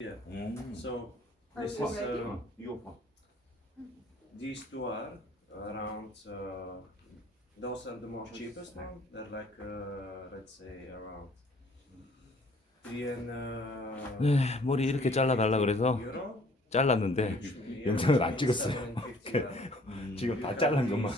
Yeah. 음. So Are this you is ready? uh, 이거 봐. these two are around. Uh, those are the most cheapest now. They're like uh, let's say around three and. Uh, 네, 머리 이렇게 잘라달라 그래서 euro. 잘랐는데 Each 영상을 안 찍었어요. 750 euro. 음. 지금 다 잘란 것만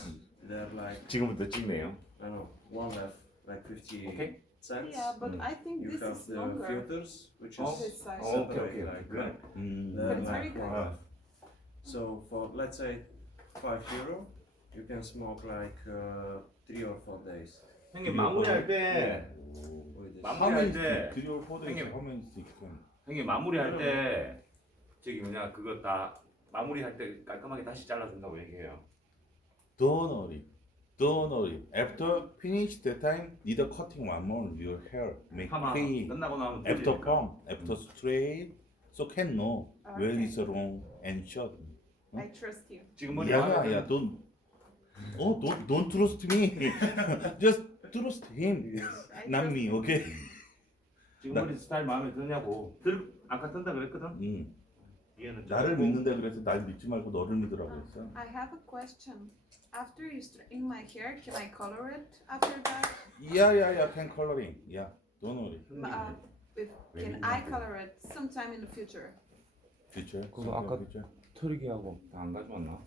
They're like 지금부터 찍네요. I don't know one left like 50 Okay. Cents. Yeah, but Mm. I think You this have is the longer. filters, which Oh. is This size. Oh, okay, separate, okay, like good. that. 음. But it's very like, good. uh, So for let's say five euro, you can smoke like uh, three or four days 형님 마무리할 때 with this. 마무리할 때 드리올 포드 형님. 화면 스티커. 형님 마무리할 때 저기 뭐냐 그거 다 마무리할 때 깔끔하게 다시 잘라준다고 얘기해요. Don't Don't worry. After finish the time, need a cutting one more your hair. Make 파마 clean. 끝나고 나면 After 뚫리니까. perm, after straight, so can know where Okay. is wrong and short. I trust you. 지금 머리 Yeah, 마음에 yeah. Don't. Oh, don't don't trust me. Just trust him, I not trust me. Okay. 지금 머리 스타일 마음에 드냐고. 들 아까 든다 그랬거든. 음. 얘는 나를 짧고. 믿는다 그래서 날 믿지 말고 너를 믿으라고 했어. I have a question. After you straighten my hair, can I color it after that? Yeah, yeah, yeah. Can coloring. Yeah. Don't worry. Uh, if, can I color it sometime in the future? Future. 그거 아까- future. 털기 하고 안 가져왔나?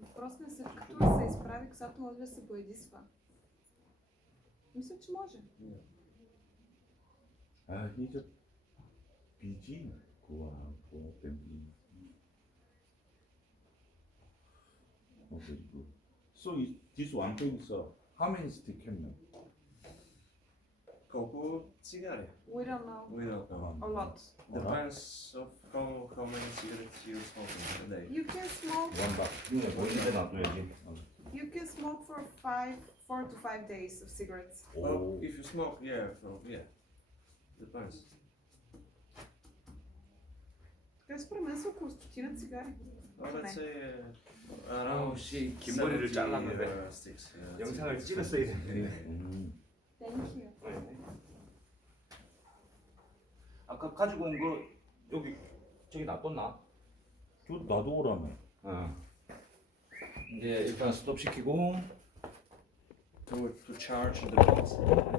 Въпрос не се като се изправи, косата може да се боядисва. Мисля, че може. 아, 이제 So this one thing is how many cigarettes? We don't know. We don't know. A lot. Depends of how, how many cigarettes you smoke in a day. You can smoke. One You can smoke for five, four to five days of cigarettes. Well, if you smoke, yeah, so yeah. Depends. 그래서 스프레만스 코스트 티는 시간. 어제 아라우시 김머리를 잘랐는데 영상을 찍었어요. 땡큐. 아까 가지고 온 거 여기 저기 놔뒀나? 저 나도 오라며. 어. 이제 일단 스톱 시키고 To, to charge the box,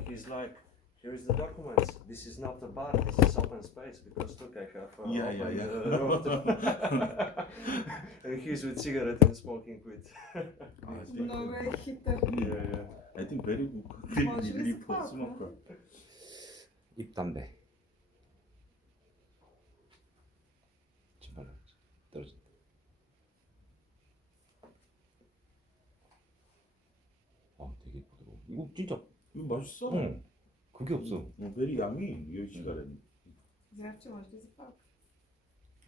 he's like here is the documents. This is not a bar. This is open space because look, I have uh, Yeah, yeah, open, yeah. uh, road. and he's with cigarette and smoking quit. 아, Много е хитър. Yeah, yeah. I think very good. Може ли Really с for палка? smoker. 입담배. 신발 떨어져. 아 되게 부드러워. 이거 진짜 이거 맛있어. 응. 그게 없어. 음, 음, 베리 양이 여기가 Zawsze można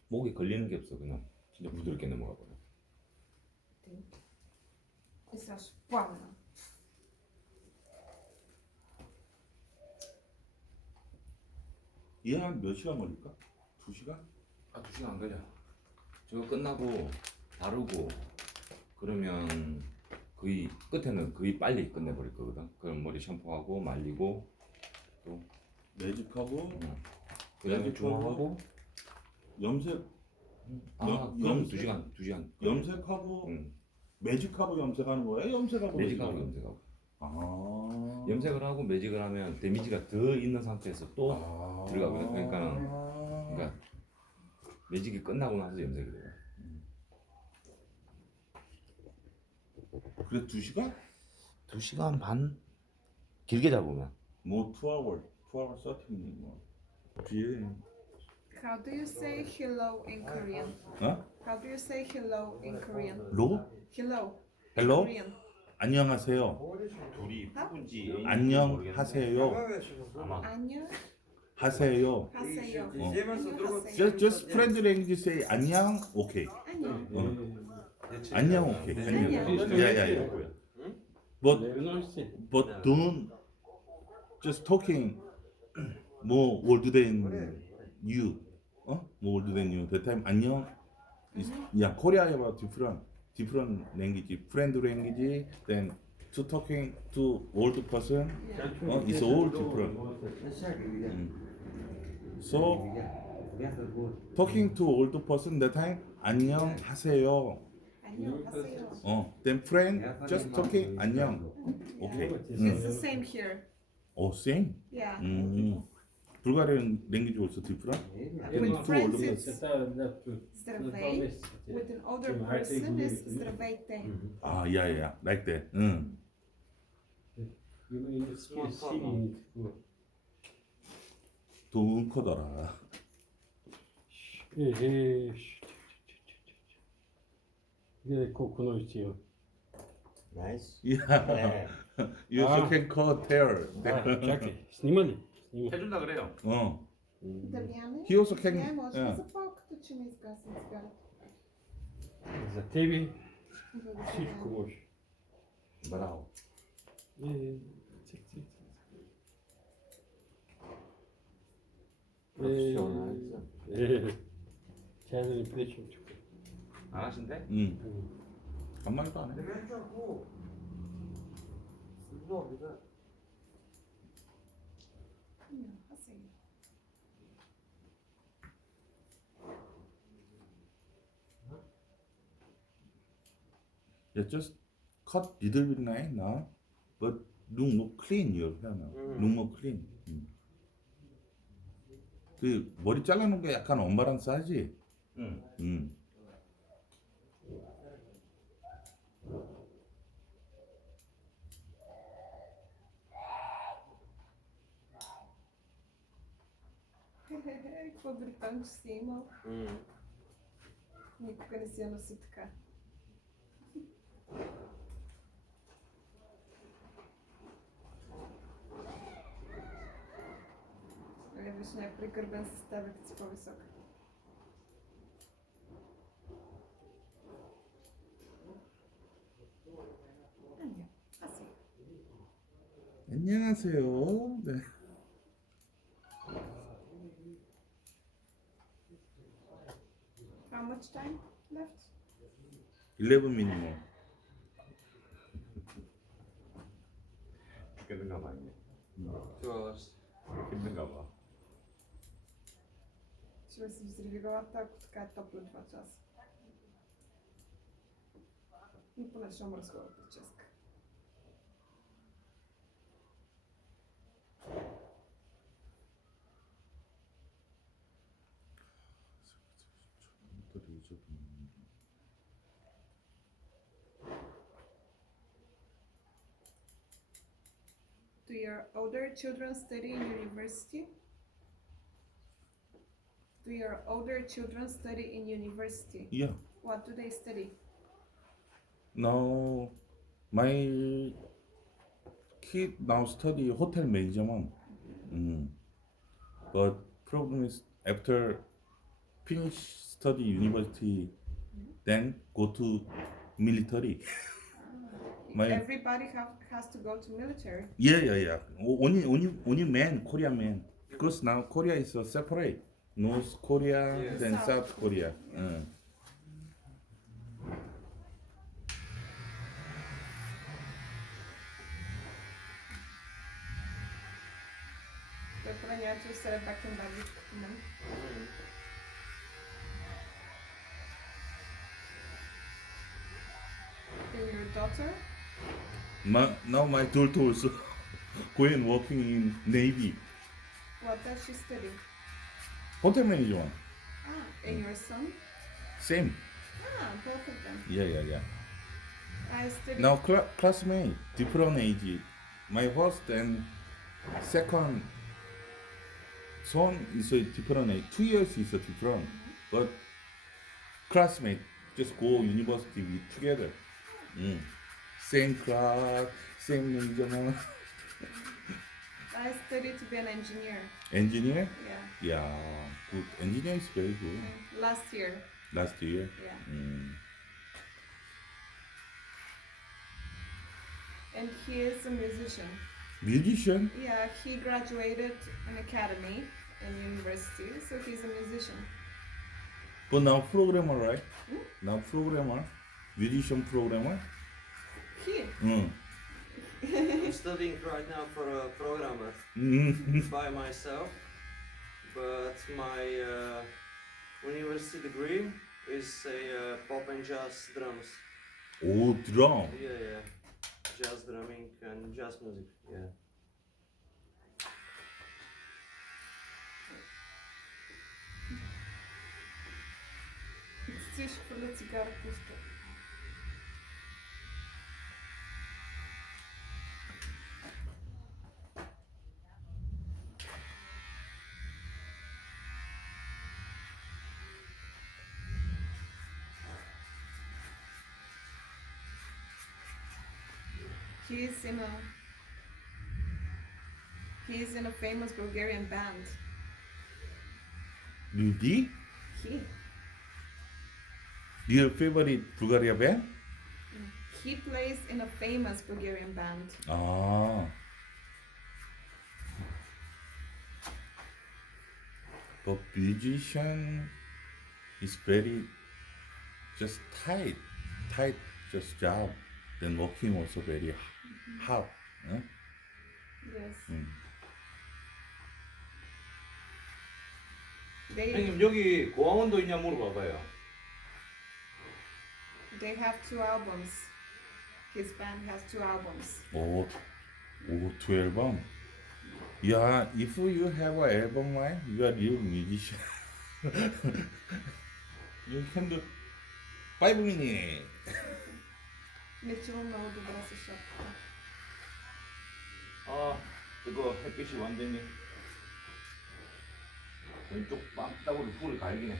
목에 걸리는 게 없어 그냥 진짜 부드럽게 넘어가 버려. Jest 수파는. 얘한 몇 시간 걸릴까? 두 시간? 아두 시간 안 걸려. 저거 끝나고 다루고 그러면 거의 끝에는 거의 빨리 끝내버릴 거거든. 그럼 머리 샴푸하고 말리고 매직하고 그다음에 매직하고 중화하고 염색 아 염- 그럼 염색? 두 시간 두 시간. 염색하고 응. 매직하고 염색하는 거야? 염색하고 매직하고? 염색하고. 아. 염색을 하고 매직을 하면 데미지가 더 있는 상태에서 또 아. 들어가거든. 그러니까는- 그러니까 매직이 끝나고 나서 염색이 돼요. 그래 두 시간? 두 시간 반 길게 잡으면 뭐 two thirty minute 뭐. 뒤에 How do you say hello in Korean? 어? How do you say hello in Korean? 로? Hello. 헬로? Korean. 안녕하세요. 둘이 부분지 안녕하세요. 아마 안녕 하세요. 하세요. 어. Just just friend language say 안녕. 오케이. 안녕. 어. 안녕 오케이. 안녕. 안녕. 야야야. But but don't just talking more older than you. 어? More older than you. That time 안녕. Is, yeah, Korea have different different language, friend language. Then to talking to old person, Yeah. 어, it's all different. 음. So talking to old person that time 안녕 하세요. 안녕하세요. 어, then friend just talking 안녕. 오케이. It's the same here. 오, same. Yeah. 음. Bulgarian language also different. With two friends, older it's здравей. With an older person, is здравейте. 아, yeah, yeah, like that. 응. 돈 커더라. Где кокону идти? Nice. Yeah. You also 아. can call there. А, чакай, снимали? Снимали. 해준다 그래요. 어. Дамяне? He also can. Не, може yeah. би запалката, че не изгасна цигарата. За тебе Благодаря. всичко може. Браво. Е, цик, цик, цик. Професионализъм. Е, тя да не пречим тук. 안 하신대? 응. 한 마리도 안 해. Демянчаку. Добре, да. 안녕하세요. Yeah, just cut little bit line now, but look more clean your hair now. Look more clean. 음. 그 머리 잘라놓은 게 약간 언바란스 하지? 응. 음. Vou gritar em cima. Hum. Nico Graciano se tocar. 아니요, 하세요. 안녕하세요. 네. How much time left? 11 minimum. 힘든가 봐 이제. 좋아졌어. 힘든가 봐. Trzeba sobie zrywała tak, taka topla dwa czas. Și poleciałam rozgłowę czeska. Do your older children study in university? Do your older children study in university? Yeah. What do they study? Now, my kid now study hotel management. Mm. But problem is after finish study university, then go to military. my everybody have, has to go to military. Yeah, yeah, yeah. Only, only, only men, Korean men. Because now Korea is uh, separate. North Korea Yes. and South, South. Korea. Uh. Mm. Your daughter. My, now my daughter also going working in Navy What does she study? hotel management. Ah, and your son? Same. Ah, both of them. Yeah yeah yeah. I study. Now cl- classmate different age. My first and second son is a different age. Two years is a different, but classmate just go university together. Mm. Same class, same major. I studied to be an engineer. Engineer? Yeah. Yeah, good. Engineer is very good. Last year. Last year. Yeah. Mm. And he is a musician. Musician? Yeah, he graduated an academy in university, so he's a musician. But now programmer, right? Hmm? Now programmer, musician programmer. Here? Mm. I'm studying right now for a programmer mm. by myself, but my uh, university degree is a uh, pop and jazz drums. Oh, drum. Yeah, yeah, jazz drumming and jazz music. Yeah. Chceš prelecigar pusto. He is in a he is in a famous Bulgarian band. Люди? He. Do you have favorite Bulgarian band? He plays in a famous Bulgarian band. Ah. The musician is very just tight, tight just job. Then working also very hard. 응? Yes. 음. They 형님 여기 고아원도 있냐 물어봐봐요. they have two albums. His band has two albums. 오, 오, 두 앨범. Yeah, if you have an album, right, you are real musician. you can do five minutes. 맥주 먹어도 마실 수 없다. 아, 이거 햇빛이 완전히 왼쪽 빵따구리 불을 갈기네.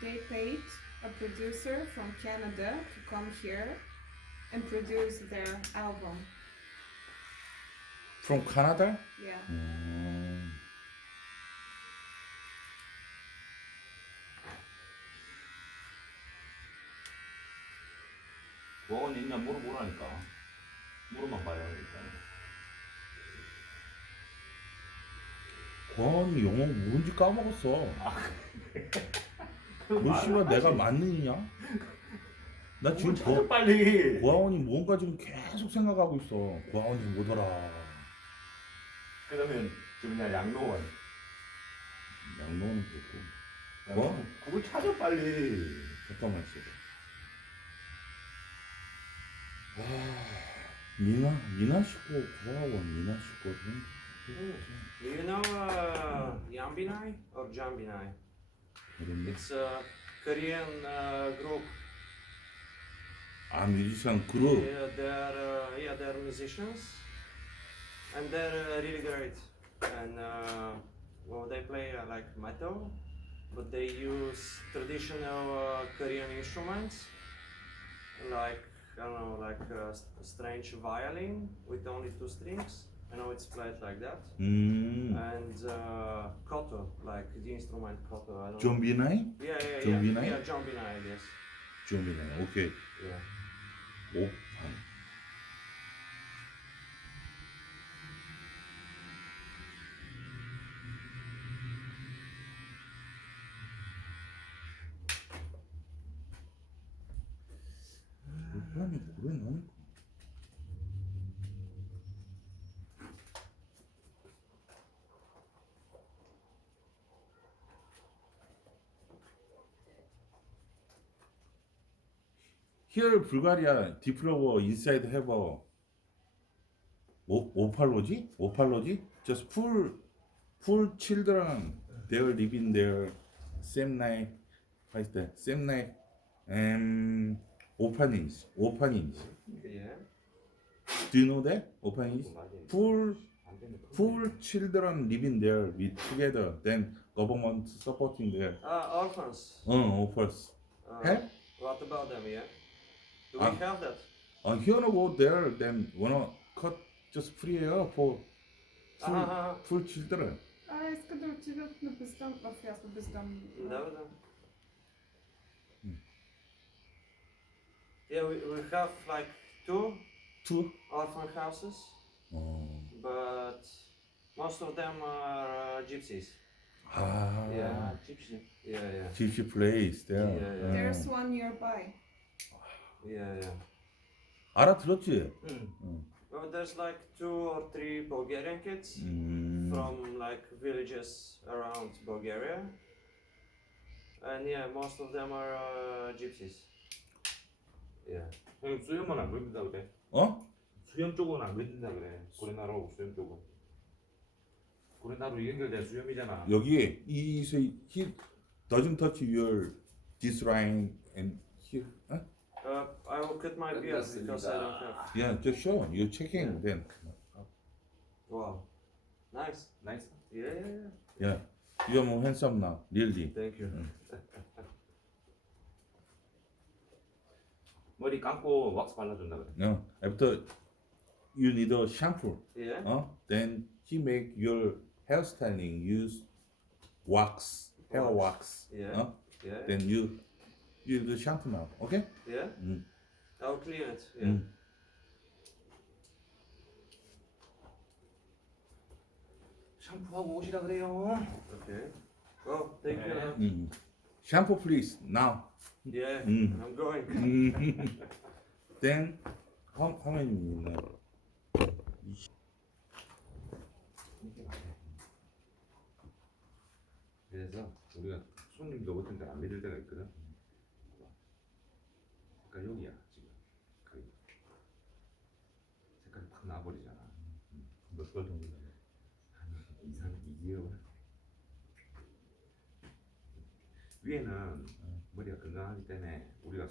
They paid producer from Canada to come here and produce their album. From Canada? Yeah. 음, 고아원 있냐 물어보라니까. 물어만 봐요 일단. 권이 영어 뭔지 까먹었어. 너 씨발 내가 맞느냐? 나 지금 찾아 고, 빨리. 고아원이 뭔가 지금 계속 생각하고 있어. 고아원이 뭐더라? 그러면 저 그냥 양로원. 양로는 그렇고. 뭐? 그걸 찾아 빨리. 잠깐만 있어. 와, 미나 미나 식구 고아원 미나 식구거든. Do you know uh, Yambinai or Jambinai? It's a Korean uh, group. A musician crew. Yeah, they're uh, yeah they're musicians, and they're uh, really great. And uh, well, they play uh, like metal, but they use traditional uh, Korean instruments, like I don't know, like uh, a strange violin with only two strings. I know it's played like that. 음, And uh, koto, like the instrument koto. I don't know. 좀 미나이? Yeah, yeah, yeah. John Binai? Yeah, John Binai, yes. 좀 미나이. 오케이. Yeah. 오판. Here Bulgaria 디플로버 a 오, 오팔로지? 오팔로지? Just full full children they are living there same night what is that? same night um orphanage orphanage Yeah. do you know that? orphanage full full children living there with together then government supporting their Uh, orphans. 어 orphans Uh, help? What about them, yeah? Do Ah. we have that? Uh, here no go there then wanna cut just free air for full, Ага, full children А, иска да отидат на бездом, в ясно бездом. да, да. Yeah, we, we have like two two orphan houses, 어, but most of them are uh, gypsies. 아, Yeah. 집시. Yeah, yeah, gypsy place there. Yeah, yeah. There's one nearby. Yeah, yeah. 알아들었지? Well, there's like two or three Bulgarian kids 음. from like villages around Bulgaria, and yeah, most of them are uh, gypsies. Yeah. 형 수염은 안 그린다 그래. 어? 수염 쪽은 안 그린다 그래. 고래나루 수염 쪽은. 고래나루 연결된 수염이잖아. 여기에 이 세- he doesn't touch your this line and here. 어? Uh, I will cut my beard because I don't have. Yeah, just show. You checking then. Wow. Nice. 나이스. Yeah, yeah, yeah. Yeah. You are more handsome now. Really. Thank you. 머리 감고 왁스 발라준다 그래. No. After you need a shampoo. Yeah. 어? Then he make your hairstyling use wax, hair wax. Yeah. 어? Yeah. Then you you do shampoo now. Okay? Yeah. Mm. I'll clean it. Yeah. Mm. 샴푸하고 오시라 그래요. Okay. Oh, thank you. Mm. Shampoo please now. Yeah. Mm. I'm going. Mm. then how how many minutes? 그래서 우리가 손님도 같은 데안 믿을 때가 있거든. 색깔 여기야 지금. 거의. 색깔이 팍 나버리잖아. 몇벌 정도 돼? 한 2, 3, 2개월. 위에는 머리가 건강하기 때문에 우리가 소